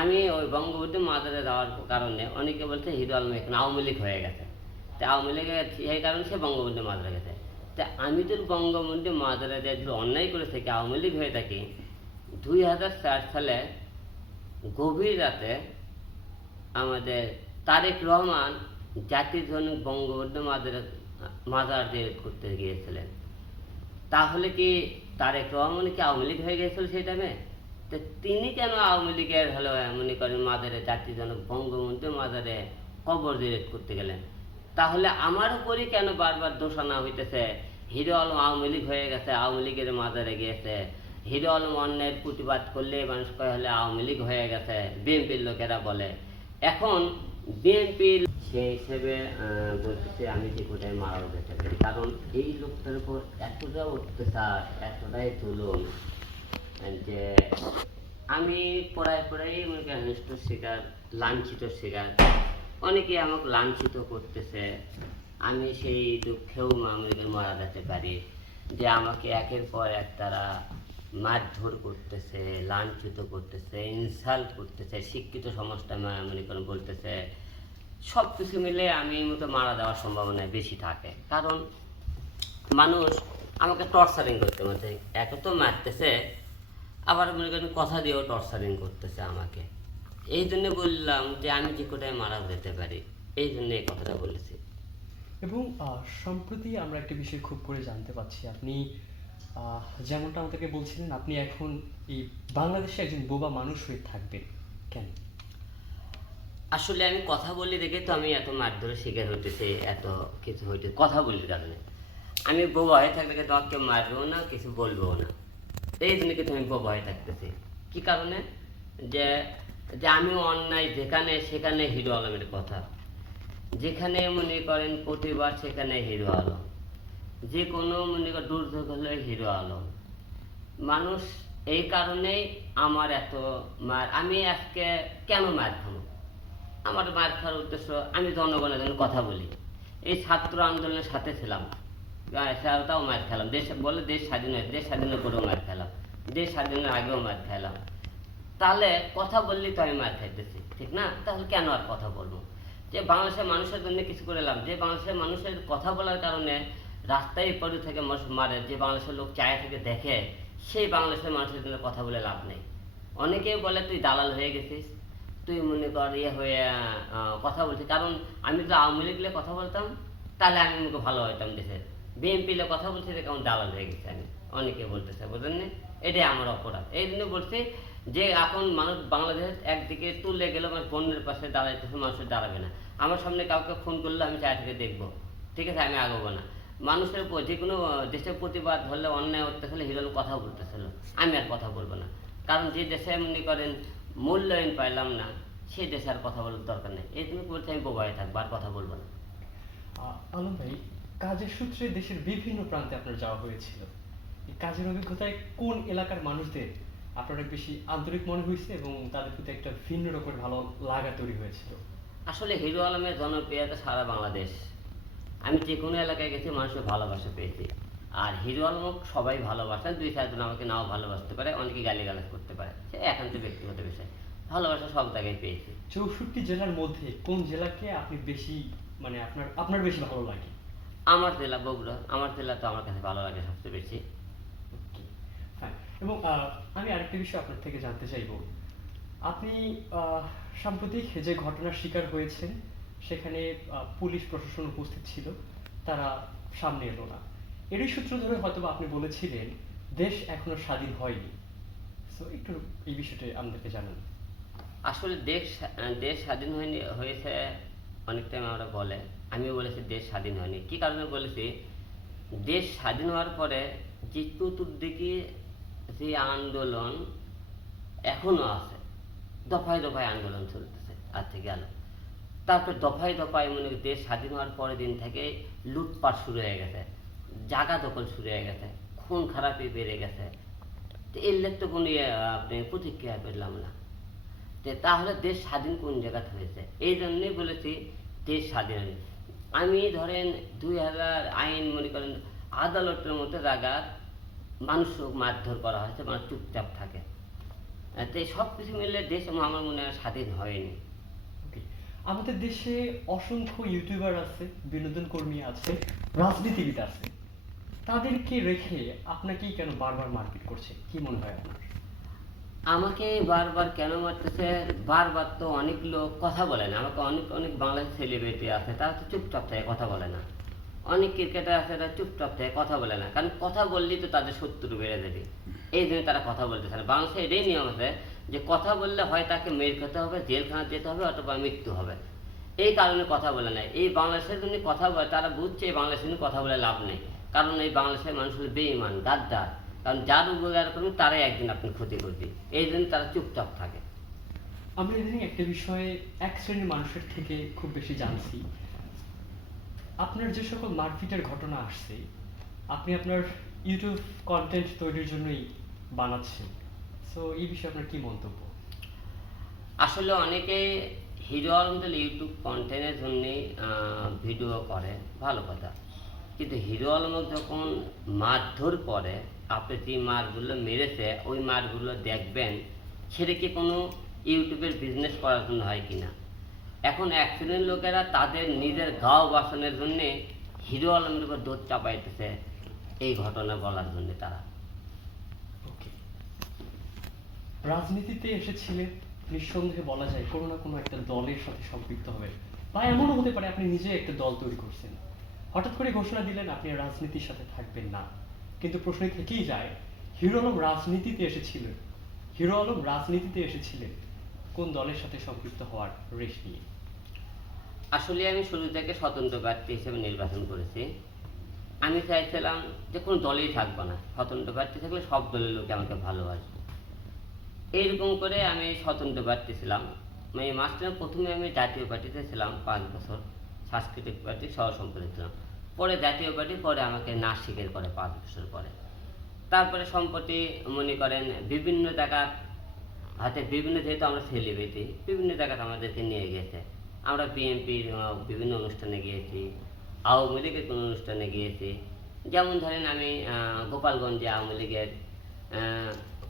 আমি ওই বঙ্গবন্ধু মাজারে যাওয়ার কারণে অনেকে বলছে হিরো আলম এখন আওয়ামী লীগ হয়ে গেছে। তা আওয়ামী লীগের সেই কারণে সে বঙ্গবন্ধু মাজারে গেছে। তা আমি তো বঙ্গবন্ধু মাজারে যে যদি অন্যায় করে থাকি আওয়ামী লীগ হয়ে থাকি, দুই হাজার চার সালে গভীর রাতে আমাদের তারেক রহমান জাতির জন্য বঙ্গবন্ধু মাজারে মাদার দিয়ে করতে গিয়েছিলেন। তাহলে কি তারেক রহমান কি আওয়ামী লীগ হয়ে গেছিল সেই টাইমে তো তিনি কেন আওয়ামী লীগের, হলো, মনে করেন, মাজারে জাতির জন্য বঙ্গবন্ধু মাজারে কবর দিয়ে করতে গেলেন? তাহলে আমার উপরই কেন বারবার দোষানা হইতেছে? হিরো আলম আওয়ামী লীগ হয়ে গেছে, আওয়ামী লীগের মাজারে গিয়েছে। হিরো আলম অন্যের প্রতিবাদ করলে মানুষ কয়ে, হলে আওয়ামী লীগ হয়ে গেছে বিএনপির লোকেরা বলে। এখন বিএনপির সেই হিসেবে বলতেছে, আমি যে কোথায় মারাও যেতে পারি কারণ এই লোকটার উপর এতটা অত্যাচার, এতটাই তুলন যে, আমি পড়ায় পড়াই করেন অনিষ্ট শিকার, লাঞ্ছিত শিকার। অনেকে আমাকে লাঞ্ছিত করতেছে। আমি সেই দুঃখেও আমাদের মারা যেতে পারি। যে আমাকে একের পর এক তারা মারধর করতেছে, লাঞ্ছিত করতেছে ইনসাল্ট করতেছে, শিক্ষিত সমাজটা মনে করেন বলতেছে। সব কিছু মিলে আমি মতো মারা যাওয়ার সম্ভাবনা বেশি থাকে। কারণ মানুষ আমাকে টর্চারিং করতে মধ্যে এত তো মারতেছে আবার মনে করেন কথা দিয়েও টর্চারিং করতেছে আমাকে। এই জন্য বললাম যে আমি যে কোথায় মারা যেতে পারি এই জন্য এই কথাটা বলেছি। এবং সম্প্রতি আমরা একটা বিষয় খুব করে জানতে পাচ্ছি আপনি যেমনটা আমাদেরকে বলছিলেন আপনি এখন এই বাংলাদেশে একজন বোবা মানুষ হয়ে থাকবেন কেন? আসলে আমি কথা বলি দেখে তো আমি এত মারধরের শিকার হইতেছে এত কিছু হইতে কথা বলি কারণে। আমি বোবা হয়ে থাকলে তোমাকে কেউ মারবেও না কিছু বলবেও না। এই জন্য কিন্তু আমি হয়ে থাকতেছি। কি কারণে? যে যে আমি অন্যায় যেখানে সেখানে হিরো আলমের কথা। যেখানে মনে করেন প্রতিবার সেখানে হিরো আলম। যে কোনো মনে করেন দুর্যোগ হলে হিরো আলম। মানুষ এই কারণেই আমার এত মার, আমি আজকে কেন মার খাব? আমার মার খাওয়ার উদ্দেশ্য আমি জনগণের জন্য কথা বলি। এই ছাত্র আন্দোলনের সাথে ছিলাম। তাও মার খেলাম। দেশ বলে দেশ স্বাধীন হয়েছে দেশ স্বাধীনের পরেও মার খেলাম। দেশ স্বাধীনের আগেও মার খেলাম। তাহলে কথা বললেই তো আমি মার খাইতেছি, ঠিক না? তাহলে কেন আর কথা বলব? যে বাংলাদেশের মানুষের জন্য কিছু করে এলাম যে বাংলাদেশের মানুষের কথা বলার কারণে রাস্তায় পড়ে থেকে মানুষ মারে, যে বাংলাদেশের লোক চায় থেকে দেখে, সেই বাংলাদেশের মানুষের জন্য কথা বলে লাভ নেই। অনেকেই বলে, তুই দালাল হয়ে গেছিস, তুই মনে কর ইয়ে হয়ে কথা বলছিস। কারণ আমি তো আওয়ামী লীগলে কথা বলতাম, তাহলে আমি মুখে ভালো হইতাম দেশের। বিএনপি কথা বলছি যে কেমন দালাল হয়ে গেছে আমি অনেকে বলতেছে, বুঝলেন না? এটাই আমার অপরাধ। এই জন্য বলছি যে এখন মানুষ বাংলাদেশ একদিকে তুলে গেলে মানে পণ্যের পাশে দাঁড়াইতেছে, মানুষের দাঁড়াবে না। আমার সামনে কাউকে ফোন করলে আমি চাই থেকে দেখব। ঠিক আছে, আমি আগাবো না। মানুষের যে কোনো দেশের প্রতিবাদ হলে, অন্যায় হতেছিল হিরোল কথা বলতেছিল। আমি আর কথা বলব না। কারণ যে দেশে মনে করেন মূল্যায়ন পাইলাম না সেই দেশে আর কথা বলার দরকার নেই। এই জন্য বলছি আমি বোবাই থাকব, আর কথা বলব না। আলম ভাই কাজের সূত্রে দেশের বিভিন্ন প্রান্তে আপনার যাওয়া হয়েছিল। এই কাজের অভিজ্ঞতায় কোন এলাকার মানুষদের আপনার বেশি আন্তরিক মনে হয়েছে এবং তাদের প্রতি একটা ভিন্ন রকমের ভালো লাগা তৈরি হয়েছিল? আসলে হিরো আলমের জনপ্রিয়তা সারা বাংলাদেশ। আমি যে কোনো এলাকায় গেছি মানুষের ভালোবাসা পেয়েছি। আর হিরো আলমক সবাই ভালোবাসেন দুই চারজন আমাকে নাও ভালোবাসতে পারে অনেকে গালিগালাজ করতে পারে। সে একান্ত ব্যক্তিগত বিষয়। ভালোবাসা সব জায়গায় পেয়েছি। চৌষট্টি জেলার মধ্যে কোন জেলাকে আপনি বেশি মানে আপনার আপনার বেশি ভালো লাগে? আমার জেলা বগুড়া আমার জেলা তো আমার কাছে ভালো লাগে সবচেয়ে বেশি। হ্যাঁ এবং আমি আরেকটা বিষয় আপনার থেকে জানতে চাইব। আপনি সাম্প্রতিক যে ঘটনার শিকার হয়েছেন সেখানে পুলিশ প্রশাসন উপস্থিত ছিল তারা সামনে এলো না। এরই সূত্র ধরে হয়তো আপনি বলেছিলেন দেশ এখনও স্বাধীন হয়নি। সো একটু এই বিষয়টা আমাদেরকে জানান। আসলে দেশ দেশ স্বাধীন হয়নি হয়েছে অনেক টাইম আমরা বলে আমিও বলেছি দেশ স্বাধীন হয়নি। কি কারণে বলেছি? দেশ স্বাধীন হওয়ার পরে যে চতুর্দিকে যে আন্দোলন এখনও আছে দফায় দফায় আন্দোলন চলতেছে আজ থেকে গেল তারপর দফায় দফায় মনে দেশ স্বাধীন হওয়ার পরের দিন থেকে লুটপাট শুরু হয়ে গেছে জায়গা দখল শুরু হয়ে গেছে খুন খারাপি বেড়ে গেছে। লেগ তো কোনো ইয়ে, আপনি প্রতিক্রিয়া পেলাম না। তাহলে দেশ স্বাধীন কোন জায়গাতে হয়েছে? এই জন্যই বলেছি দেশ স্বাধীন। আমি ধরেন দুই হাজার আইন মনে করেন আদালতের মতো জায়গার মানুষ মারধর করা হয়েছে মানুষ চুপচাপ থাকে। তো সব কিছু মিলে দেশ আমার মনে হয় স্বাধীন হয়নি। আমাদের দেশে অসংখ্য ইউটিউবার আছে, বিনোদন কর্মী আছে, রাজনীতিবিদ আছে। তাদেরকে রেখে আপনাকেই কেন বারবার মারপিট করছে? কি মনে হয় আপনার? আমাকে বারবার কেন মারতেছে? বারবার তো অনেক লোক কথা বলে না। আমাকে অনেক অনেক বাংলাদেশ সেলিব্রিটি আছে, তারা তো চুপচাপ থেকে, কথা বলে না। অনেক ক্রিকেটার আছে, তারা চুপচাপ থেকে, কথা বলে না। কারণ কথা বললেই তো তাদের শত্রু বেড়ে যাবে। এই জন্য তারা কথা বলতেছে না। বাংলাদেশে এটাই নিয়ম আছে যে কথা বললে হয় তাকে মেয়ের খেতে হবে জেলখানা যেতে হবে, অথবা মৃত্যু হবে। এই কারণে কথা বলে না। এই বাংলাদেশের জন্য কথা বলে, তারা বুঝছে এই বাংলাদেশের কথা বলে লাভ নেই। কারণ এই বাংলাদেশের মানুষ হলো বেঈমান, গাদ্দার। কারণ যার উপকার করবেন তারাই একদিন আপনি ক্ষতি করবে। এই জন্য তারা চুপচাপ থাকে। আমরা ইদানিং একটা বিষয়ে এক শ্রেণির মানুষের থেকে খুব বেশি জানছি। আপনার যে সকল মারপিটের ঘটনা আসছে আপনি আপনার ইউটিউব কন্টেন্ট তৈরির জন্যই বানাচ্ছেন। সো এই বিষয়ে আপনার কি মন্তব্য? আসলে অনেকে হিরো আলমদের ইউটিউব কন্টেন্টের জন্য ভিডিও করে ভালো কথা। কিন্তু হিরো আলমক যখন মারধর করে আপনি যে মারগুলো মেরেছে, ওই মারগুলো দেখবেন, সেটা কি কোনো ইউটিউবের বিজনেস করার জন্য হয় কিনা এখন এক শ্রেণির লোকেরা তাদের নিজের গাও বাসনের জন্যে হিরো আলমের উপর দোষ চাপাইতেছে, এই ঘটনা বলার জন্য তারা। রাজনীতিতে এসেছিলেন নিঃসন্দেহে বলা যায় কোনো না কোনো একটা দলের সাথে সম্পৃক্ত হবে। বা এমনও হতে পারে আপনি নিজে একটা দল তৈরি করছেন। হঠাৎ করে ঘোষণা দিলেন আপনি রাজনীতির সাথে থাকবেন না। কিন্তু প্রশ্ন থেকেই যায়? হিরো আলম রাজনীতিতে এসেছিলেন। হিরো আলম রাজনীতিতে এসেছিলেন। কোন দলের সাথে সম্পৃক্ত হওয়ার রেশ নিয়ে? আসলে আমি শুরু স্বতন্ত্র প্রার্থী হিসেবে নির্বাচন করেছি। আমি চাইছিলাম যে কোনো দলেই থাকব না। স্বতন্ত্র প্রার্থী থাকলে সব দলের লোকে আমাকে ভালোবাসবে। এইরকম করে আমি স্বতন্ত্র প্রার্থী ছিলাম। মানে মাস্টার প্রথমে আমি জাতীয় পার্টিতে ছিলাম পাঁচ বছর। সাংস্কৃতিক পার্টি সহ সম্পাদক ছিলাম। পরে জাতীয় পার্টি, পরে আমাকে নাসিকের করে পাঁচ বছর পরে। তারপরে সম্প্রতি মনে করেন বিভিন্ন জায়গা, হাতে বিভিন্ন যেহেতু আমরা সেলিব্রিটি বিভিন্ন জায়গাতে আমাদেরকে নিয়ে গিয়েছে আমরা বিএনপির বিভিন্ন অনুষ্ঠানে গিয়েছি, আওয়ামী লীগের কোনো অনুষ্ঠানে গিয়েছি। যেমন ধরেন আমি গোপালগঞ্জে আওয়ামী লীগের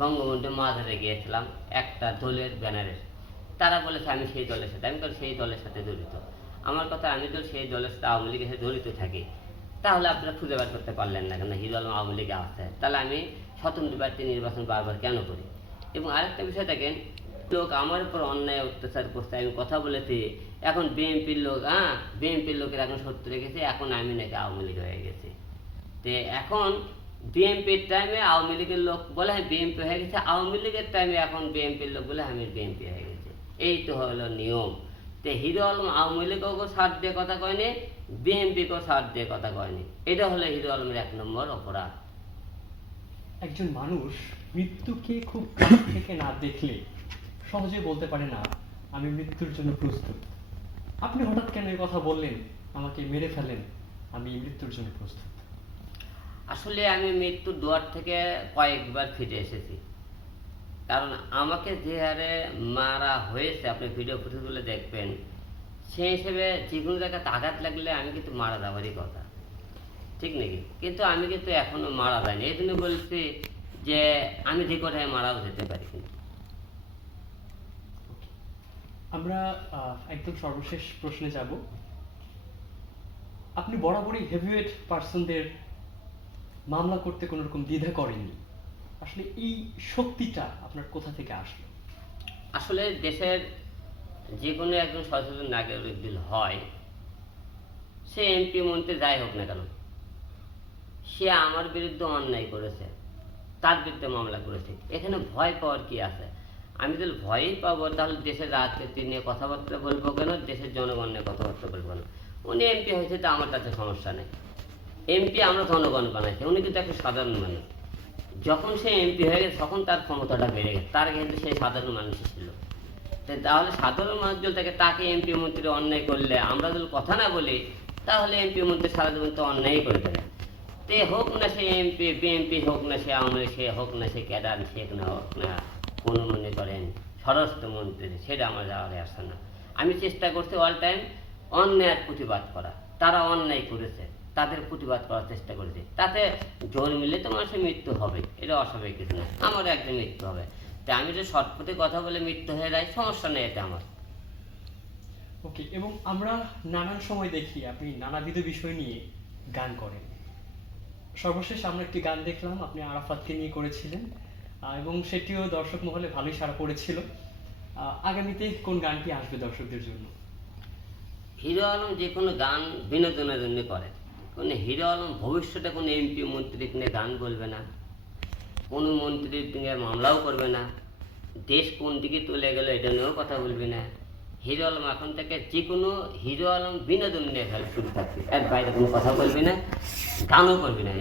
বঙ্গবন্ধু মাজারে গিয়েছিলাম, একটা দলের ব্যানারে তারা বলেছে, আমি সেই দলের সাথে, আমি তো সেই দলের সাথে জড়িত। আমার কথা আমি তো সেই দলের সাথে আওয়ামী লীগের সাথে জড়িত থাকি। তাহলে আপনারা খুঁজে বার করতে পারলেন না কেন? হিরো আলম আওয়ামী লীগে আছে। তাহলে আমি স্বতন্ত্র প্রার্থী নির্বাচন বারবার কেন করি? এবং আরেকটা বিষয় দেখেন, লোক আমার উপর অন্যায় অত্যাচার করছে, আমি কথা বলেছি। এখন বিএনপির লোক হ্যাঁ বিএনপির লোকের এখন সত্য রেখেছে এখন আমি নাকি আওয়ামী লীগ হয়ে গেছি। তে এখন বিএনপির টাইমে আওয়ামী লীগের লোক বলে বিএনপি হয়ে গেছে, আওয়ামী লীগের টাইমে এখন বিএনপির লোক বলে আমি বিএনপি হয়ে গেছে। এই তো হলো নিয়ম। তে হিরো আলম আওয়ামী লীগকেও সাথ দিয়ে কথা কয়নি বিএনপিকেও সাথ দিয়ে কথা কয়নি। এটা হলো হিরো আলমের এক নম্বর অপরাধ। একজন মানুষ মৃত্যুকে খুব কাছ থেকে না দেখলে সহজে বলতে পারে না আমি মৃত্যুর জন্য প্রস্তুত। আপনি হঠাৎ কেন এই কথা বললেন? আমাকে মেরে ফেলেন আমি মৃত্যুর জন্য প্রস্তুত। আসলে আমি মৃত্যুর দুয়ার থেকে কয়েকবার ফিরে এসেছি। কারণ আমাকে যে হারে মারা হয়েছে, আপনি ভিডিও ফুটেজগুলো দেখবেন, সেই হিসেবে যে কোনো জায়গাতে আঘাত লাগলে আমি কিন্তু মারা যাওয়ারই কথা। ঠিক নাকি? কিন্তু আমি কিন্তু এখনও মারা যাইনি। এই জন্য বলছি যে আমি যে কোথায় মারাও যেতে পারি কিন্তু। আমরা একদম সর্বশেষ প্রশ্নে যাব। আপনি বরাবরই হেভিওয়েট পার্সনদের মামলা করতে কোনো রকম দ্বিধা করেননি? আসলে এই শক্তিটা আপনার কোথা থেকে আসলো? আসলে দেশের যে কোনো একজন সচেতন নাগরিক যদি হয়, সে এমপি মন্ত্রী যাই হোক না কেন, সে আমার বিরুদ্ধে অন্যায় করেছে, তার বিরুদ্ধে মামলা করেছে, এখানে ভয় পাওয়ার কি আছে? আমি যদি ভয়ই পাবো, তাহলে দেশের রাজনীতি নিয়ে কথাবার্তা বলব কেন? দেশের জনগণ নিয়ে কথাবার্তা বলব না উনি এমপি হয়েছে তো আমার কাছে সমস্যা নেই। এমপি আমরা জনগণ বানাইছি, উনি কিন্তু একটা সাধারণ মানুষ। যখন সে এমপি হয়ে গেছে, তখন তার ক্ষমতাটা বেড়ে গেছে। তার কিন্তু সে সাধারণ মানুষ ছিল। তাহলে সাধারণ মানুষ যদি তাকে এমপি মন্ত্রী অন্যায় করলে, আমরা যদি কথা না বলি, তাহলে এমপি মন্ত্রী সারা জীবন তো অন্যায় করে দেবে। তে হোক না সে এমপি বিএমপি হোক না সে আওয়ামী সে হোক না সে ক্যাডার শেখ না হোক না কোনো মনে করেন স্বরাষ্ট্রমন্ত্রী সেটা আমার যাওয়ার আসে না। আমি চেষ্টা করছি অল টাইম অন্যায়ের প্রতিবাদ করা। তারা অন্যায় করেছে। তাদের প্রতিবাদ করার চেষ্টা করেছে। তাতে জোর মিলে তো মানুষের মৃত্যু হবে এটা অস্বাভাবিক কিছু না। আমারও একদিন মৃত্যু হবে। তা আমি তো শর্টপথে কথা বলে মৃত্যু হয়ে যায় সমস্যা নেই এটা আমার। ওকে এবং আমরা নানান সময় দেখি আপনি নানাবিধ বিষয় নিয়ে গান করেন। সর্বশেষ আমরা একটি গান দেখলাম আপনি আরাফাতকে নিয়ে করেছিলেন এবং সেটিও দর্শক মহলে ভালোই সাড়া পড়েছিল। আহ, আগামীতে কোন গানটি আসবে দর্শকদের জন্য? হিরো আলম যে কোনো গান বিনোদনের জন্য করে কোনো হিরো আলম ভবিষ্যতে কোনো এমপি মন্ত্রী কিনে গান বলবে না, কোনো মন্ত্রীর নিয়ে মামলাও করবে না, দেশ কোন দিকে চলে গেল এটা নিয়েও কথা বলবে না। হিরো আলম এখন থেকে যে কোনো হিরো আলম বিনোদন নিয়ে খেলা শুরু থাকবে এক বাইরে কোনো কথা বলবি না, গানও করবি না।